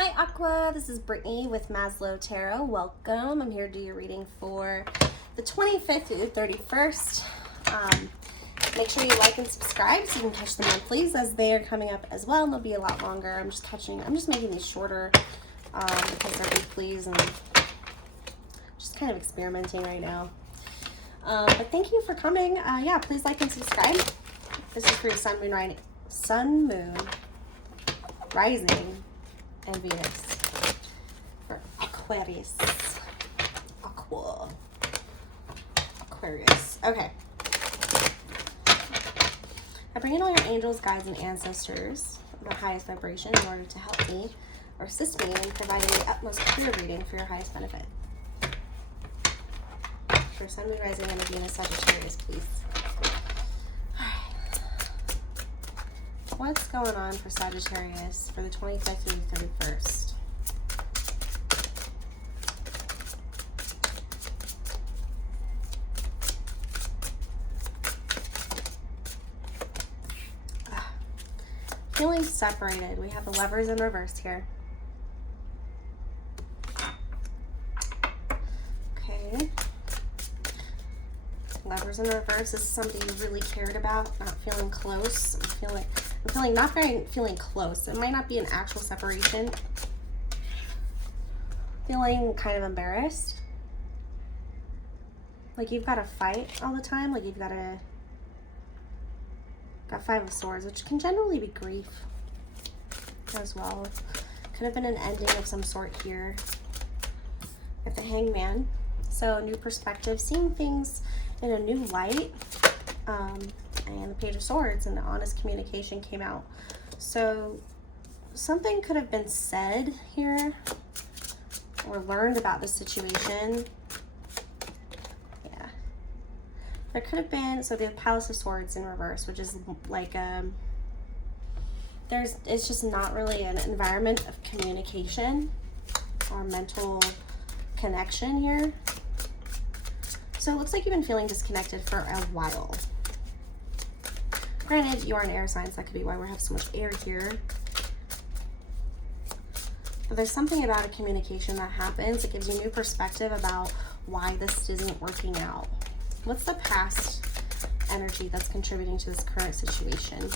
Hi Aqua, this is Brittany with Maslow Tarot. Welcome. I'm here to do your reading for the 25th through the 31st. Make sure you like and subscribe so you can catch the monthlies as they are coming up as well, and they'll be a lot longer. I'm just making these shorter because they're weeklies and just kind of experimenting right now. But thank you for coming. Yeah, please like and subscribe. This is for your sun, moon, rising, and Venus for Aquarius. Aquarius. Okay. I bring in all your angels, guides, and ancestors of the highest vibration in order to help me or assist me in providing the utmost clear reading for your highest benefit. For sun, moon, rising, and Venus, Sagittarius, please. What's going on for Sagittarius for the 25th through the 31st? Feeling separated. We have the Lovers in reverse here. Okay. Lovers in reverse is somebody you really cared about, not feeling close. I'm feeling close. It might not be an actual separation. Feeling kind of embarrassed. Like you've got to fight all the time. Like you've got Five of Swords, which can generally be grief as well. Could have been an ending of some sort here at the Hangman. So a new perspective, seeing things in a new light. And the Page of Swords and the honest communication came out. So something could have been said here or learned about the situation. Yeah. There could have been, so the Palace of Swords in reverse, which is like it's just not really an environment of communication or mental connection here. So it looks like you've been feeling disconnected for a while. Granted, you are an air sign, so that could be why we have so much air here. But there's something about a communication that happens. It gives you new perspective about why this isn't working out. What's the past energy that's contributing to this current situation?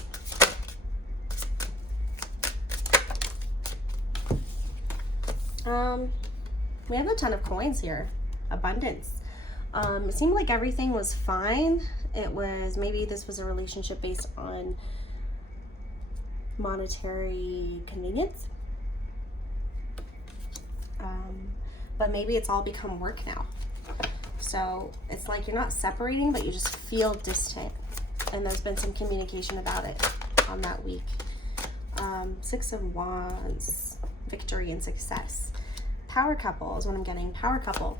We have a ton of coins here. Abundance. It seemed like everything was fine. Maybe this was a relationship based on monetary convenience. But maybe it's all become work now. So it's like you're not separating, but you just feel distant. And there's been some communication about it on that week. Six of Wands, victory and success. Power couple is what I'm getting. Power couple.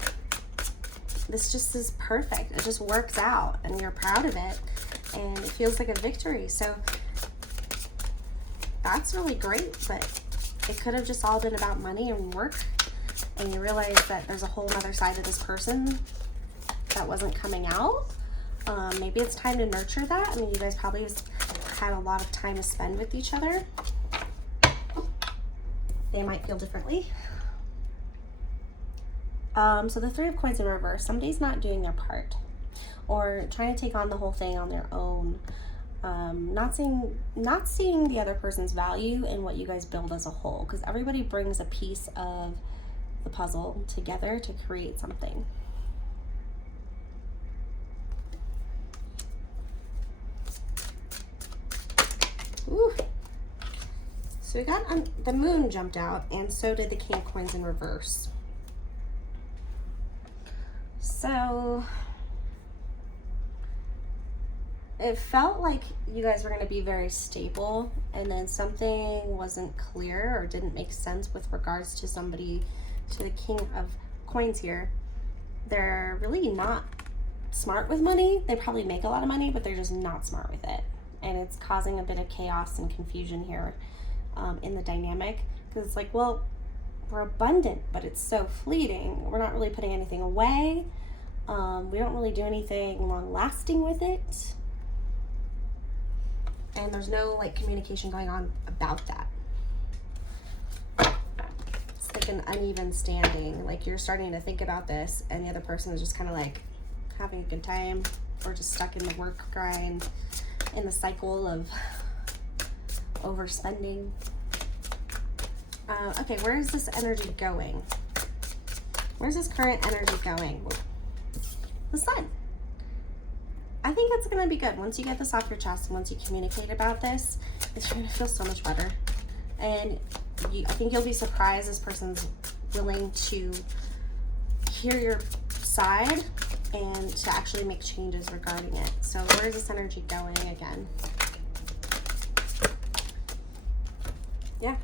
This just is perfect. It just works out and you're proud of it and it feels like a victory. So that's really great, but it could have just all been about money and work, and you realize that there's a whole other side of this person that wasn't coming out. Maybe it's time to nurture that. I mean, you guys probably had a lot of time to spend with each other. They might feel differently. So the Three of Coins in reverse, somebody's not doing their part or trying to take on the whole thing on their own. Not seeing the other person's value in what you guys build as a whole, because everybody brings a piece of the puzzle together to create something. Ooh. So we got the Moon jumped out, and so did the King of Coins in reverse. So it felt like you guys were going to be very stable, and then something wasn't clear or didn't make sense with regards to the King of Coins here. They're really not smart with money. They probably make a lot of money, but they're just not smart with it. And it's causing a bit of chaos and confusion here in the dynamic. Because it's like, well, we're abundant, but it's so fleeting. We're not really putting anything away. We don't really do anything long lasting with it. And there's no like communication going on about that. an uneven standing. Like you're starting to think about this and the other person is just kind of like having a good time, or just stuck in the work grind, in the cycle of overspending. Okay, where is this energy going? Where's this current energy going? The Sun. I think it's going to be good. Once you get this off your chest and once you communicate about this, it's going to feel so much better. And I think you'll be surprised this person's willing to hear your side and to actually make changes regarding it. So where is this energy going again? Yeah.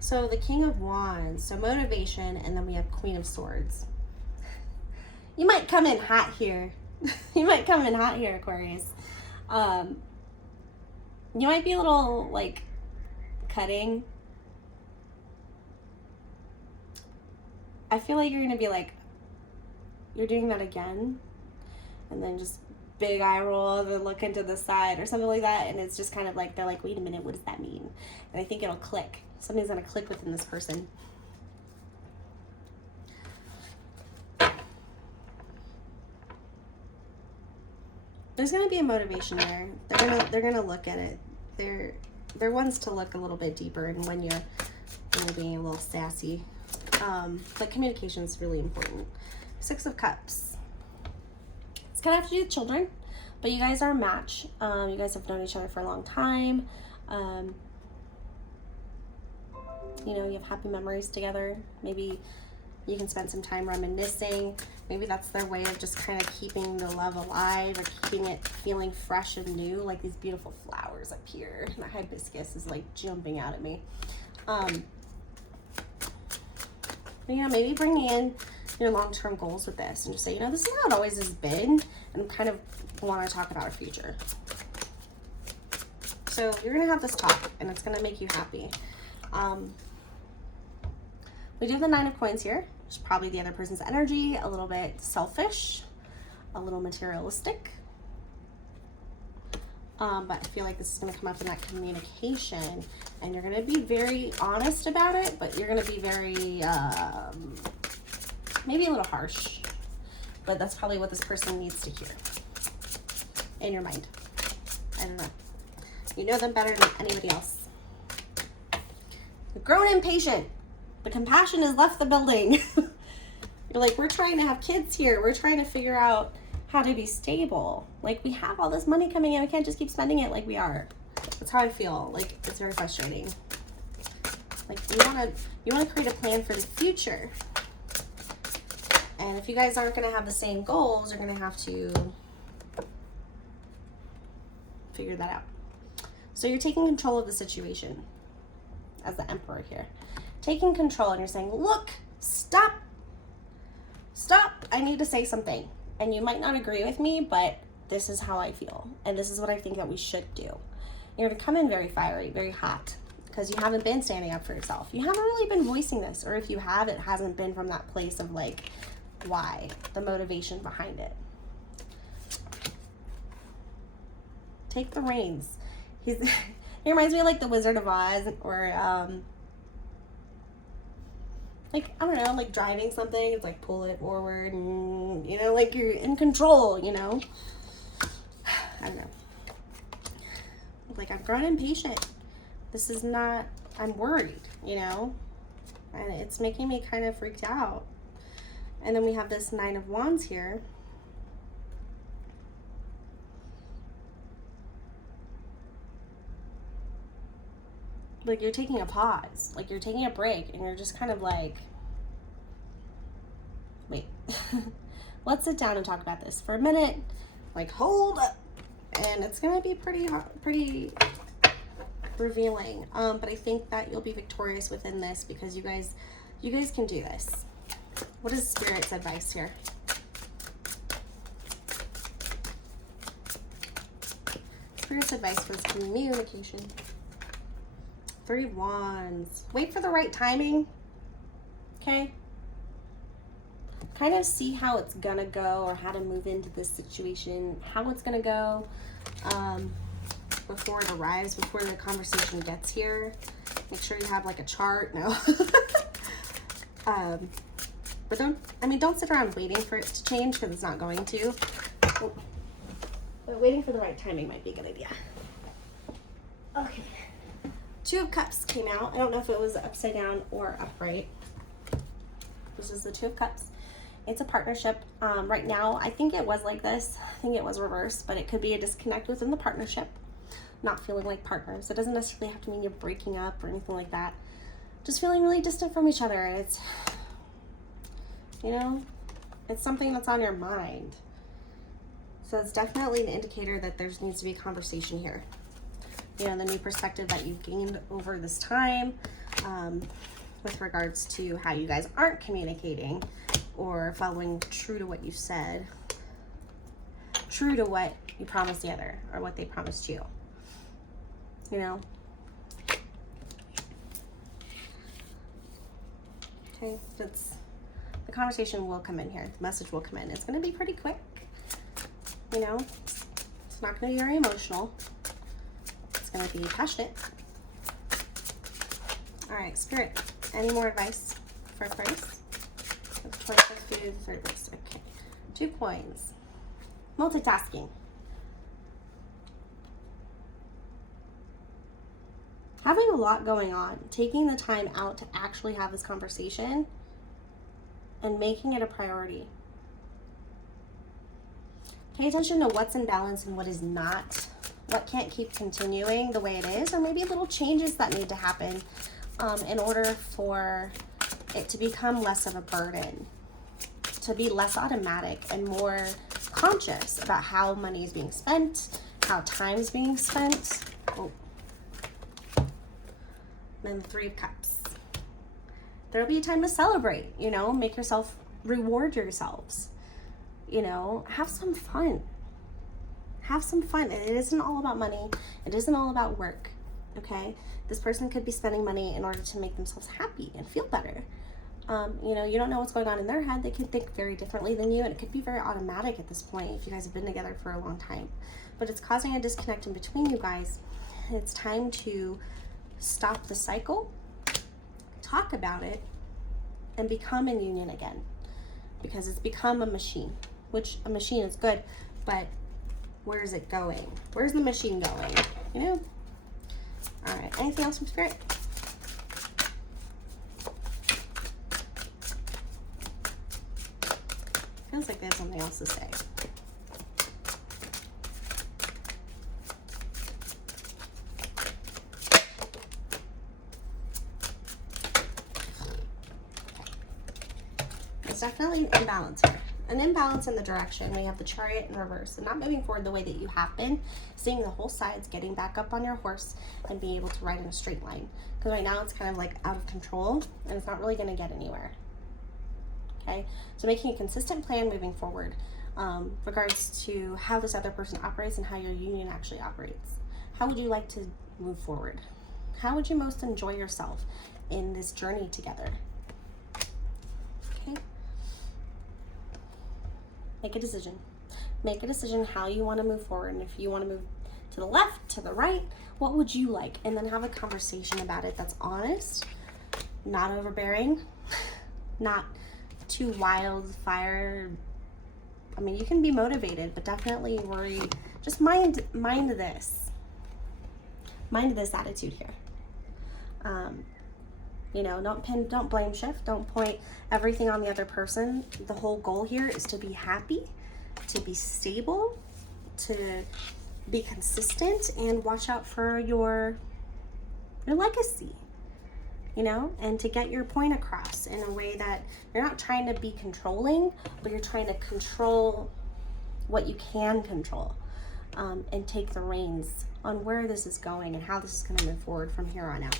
So the King of Wands, so motivation, and then we have Queen of Swords. You might come in hot here. You might come in hot here, Aquarius. You might be a little like cutting. I feel like you're gonna be like, you're doing that again, and then just big eye roll, then look into the side or something like that, and it's just kind of like, they're like, wait a minute, what does that mean? And I think it'll click. Something's gonna click within this person. There's gonna be a motivation there. They're gonna look at it. They're ones to look a little bit deeper, and when you're being a little sassy. But communication is really important. Six of Cups. It's gonna have to do with children, but you guys are a match. You guys have known each other for a long time. You know, you have happy memories together. Maybe you can spend some time reminiscing. Maybe that's their way of just kind of keeping the love alive, or keeping it feeling fresh and new, like these beautiful flowers up here. My hibiscus is like jumping out at me. Yeah, maybe bringing in your long-term goals with this and just say, you know, this is how it always has been, and kind of want to talk about our future. So you're going to have this talk, and it's going to make you happy. We do have the Nine of Coins here, which is probably the other person's energy, a little bit selfish, a little materialistic. But I feel like this is going to come up in that communication, and you're going to be very honest about it, but you're going to be very, maybe a little harsh, but that's probably what this person needs to hear in your mind. I don't know. You know them better than anybody else. You're grown impatient. The compassion has left the building. You're like, we're trying to have kids here. We're trying to figure out how to be stable. Like, we have all this money coming in. We can't just keep spending it like we are. That's how I feel. Like, it's very frustrating. Like, you wanna create a plan for the future. And if you guys aren't gonna have the same goals, you're gonna have to figure that out. So you're taking control of the situation as the Emperor here. Taking control, and you're saying, look, stop, I need to say something. And you might not agree with me, but this is how I feel. And this is what I think that we should do. You're gonna come in very fiery, very hot, because you haven't been standing up for yourself. You haven't really been voicing this, or if you have, it hasn't been from that place of like, why, the motivation behind it. Take the reins. He reminds me of like the Wizard of Oz, or like, I don't know, like driving something, it's like pull it forward, and, you know, like you're in control, you know? I don't know. Like, I've grown impatient. This is not, I'm worried, you know? And it's making me kind of freaked out. And then we have this Nine of Wands here. Like, you're taking a pause, like you're taking a break, and you're just kind of like, wait, let's sit down and talk about this for a minute. Like, hold up. And it's gonna be pretty revealing. But I think that you'll be victorious within this, because you guys can do this. What is Spirit's advice here? Spirit's advice was communication. Three of Wands. Wait for the right timing. Okay? Kind of see how it's gonna go, or how to move into this situation, how it's gonna go. before it arrives, before the conversation gets here. Make sure you have like a chart. No. But don't sit around waiting for it to change, because it's not going to. Oh. But waiting for the right timing might be a good idea. Okay. Two of Cups came out. I don't know if it was upside down or upright. This is the Two of Cups. It's a partnership. Right now, I think it was like this. I think it was reversed, but it could be a disconnect within the partnership. Not feeling like partners. It doesn't necessarily have to mean you're breaking up or anything like that. Just feeling really distant from each other. It's, you know, it's something that's on your mind. So it's definitely an indicator that there needs to be a conversation here. You know, the new perspective that you've gained over this time, with regards to how you guys aren't communicating or following true to what you said, true to what you promised the other or what they promised you. You know? Okay, the conversation will come in here. The message will come in. It's going to be pretty quick. You know? It's not going to be very emotional. It's going to be passionate. All right, Spirit. Any more advice for Aquarius? 25th through the 3rd weeks. Okay. 2 coins. Multitasking. Having a lot going on. Taking the time out to actually have this conversation and making it a priority. Pay attention to what's in balance and what is not. What can't keep continuing the way it is, or maybe little changes that need to happen in order for it to become less of a burden, to be less automatic and more conscious about how money is being spent, how time is being spent. Oh. Then the 3 of Cups. There'll be a time to celebrate, you know, make yourself, reward yourselves, you know, have some fun. Have some fun. It isn't all about money. It isn't all about work, okay? This person could be spending money in order to make themselves happy and feel better. You know, you don't know what's going on in their head. They could think very differently than you, and it could be very automatic at this point if you guys have been together for a long time. But it's causing a disconnect in between you guys. It's time to stop the cycle, talk about it, and become in union again. Because it's become a machine, which a machine is good, but where is it going? Where's the machine going? You know? All right, anything else from Spirit? Feels like they have something else to say. It's definitely an imbalance here. An imbalance in the direction. We have the Chariot in reverse and not moving forward the way that you have been, seeing the whole sides, getting back up on your horse and being able to ride in a straight line. Because right now it's kind of like out of control and it's not really going to get anywhere. Okay, so making a consistent plan moving forward, regards to how this other person operates and how your union actually operates. How would you like to move forward? How would you most enjoy yourself in this journey together? Okay. Make a decision. Make a decision how you want to move forward. And if you want to move to the left, to the right, what would you like? And then have a conversation about it that's honest, not overbearing, not too wildfire. I mean, you can be motivated, but definitely worry. Just mind this. Mind this attitude here. You know, don't blame shift. Don't point everything on the other person. The whole goal here is to be happy, to be stable, to be consistent, and watch out for your legacy, you know, and to get your point across in a way that you're not trying to be controlling, but you're trying to control what you can control, and take the reins on where this is going and how this is going to move forward from here on out.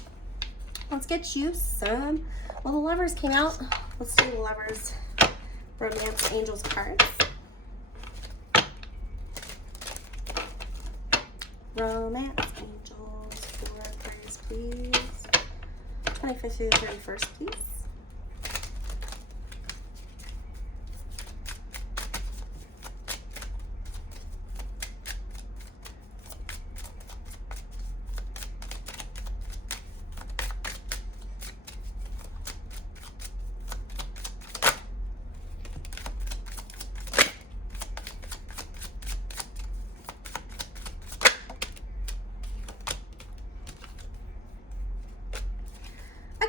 Let's get you some, well, the Lovers came out. Let's do the Lovers Romance Angels cards. Romance Angels for Aquarius, please. 25th through the 31st, please.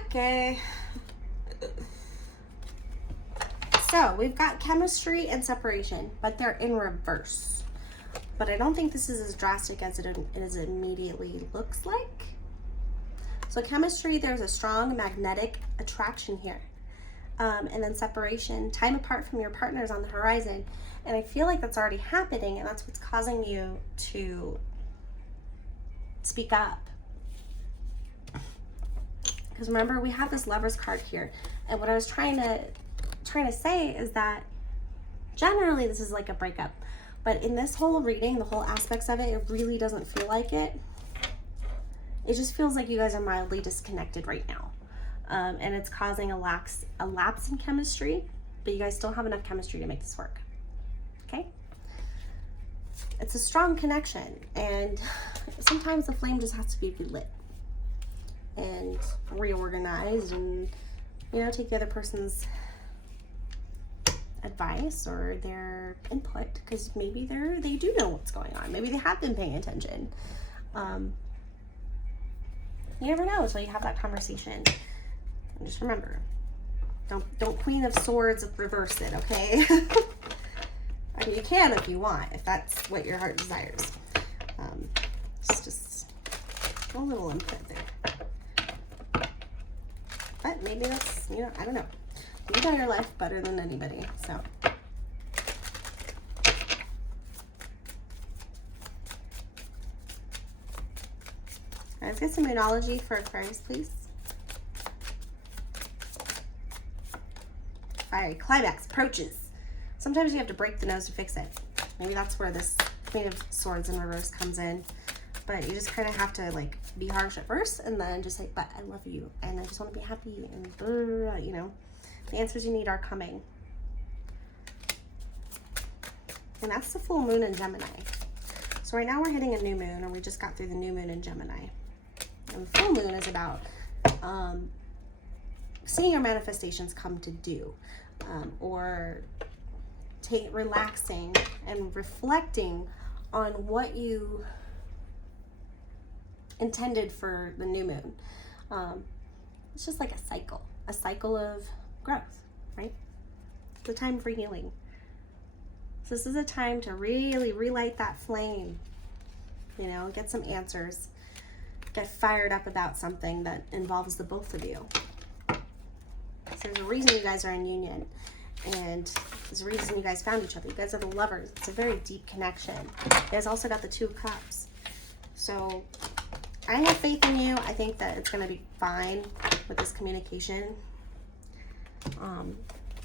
Okay. So we've got chemistry and separation, but they're in reverse. But I don't think this is as drastic as it immediately looks like. So chemistry, there's a strong magnetic attraction here. And then separation, time apart from your partners on the horizon. And I feel like that's already happening, and that's what's causing you to speak up. Because remember, we have this Lover's card here. And what I was trying to say is that generally this is like a breakup. But in this whole reading, the whole aspects of it, it really doesn't feel like it. It just feels like you guys are mildly disconnected right now. And it's causing a lapse in chemistry, but you guys still have enough chemistry to make this work. Okay? It's a strong connection, and sometimes the flame just has to be relit and reorganized, and, you know, take the other person's advice or their input, because maybe they do know what's going on. Maybe they have been paying attention. You never know until you have that conversation. And just remember, don't Queen of Swords reverse it, okay? I mean, you can if you want, if that's what your heart desires. It's just a little input there. But maybe that's, you know, I don't know. You know your life better than anybody, so. Let's get some Moonology for Aquarius, please. Fiery climax approaches. Sometimes you have to break the nose to fix it. Maybe that's where this Queen of Swords in reverse comes in. But you just kind of have to, like, be harsh at first and then just say, but I love you and I just want to be happy and, you know, the answers you need are coming. And that's the full moon in Gemini. So right now we're hitting a new moon, or we just got through the new moon in Gemini. And the full moon is about seeing your manifestations come to do, or relaxing and reflecting on what you intended for the new moon. It's just like a cycle of growth, right? It's a time for healing. So this is a time to really relight that flame, you know, get some answers, get fired up about something that involves the both of you. So there's a reason you guys are in union, and there's a reason you guys found each other. You guys are the lovers. It's a very deep connection. You guys also got the Two of Cups. So I have faith in you. I think that it's going to be fine with this communication.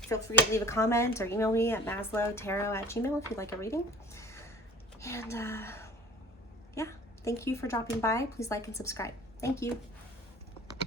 Feel free to leave a comment or email me at maslowtarot@gmail.com if you'd like a reading. And yeah, thank you for dropping by. Please like and subscribe. Thank you.